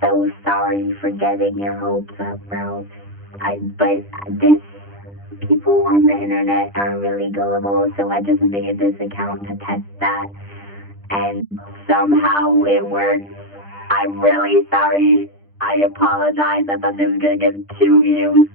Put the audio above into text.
so sorry for getting your hopes up, bro. But this people on the internet are really gullible, so I just made this account to test that, and somehow it worked. I'm really sorry. I apologize. I thought this was gonna get 2 views.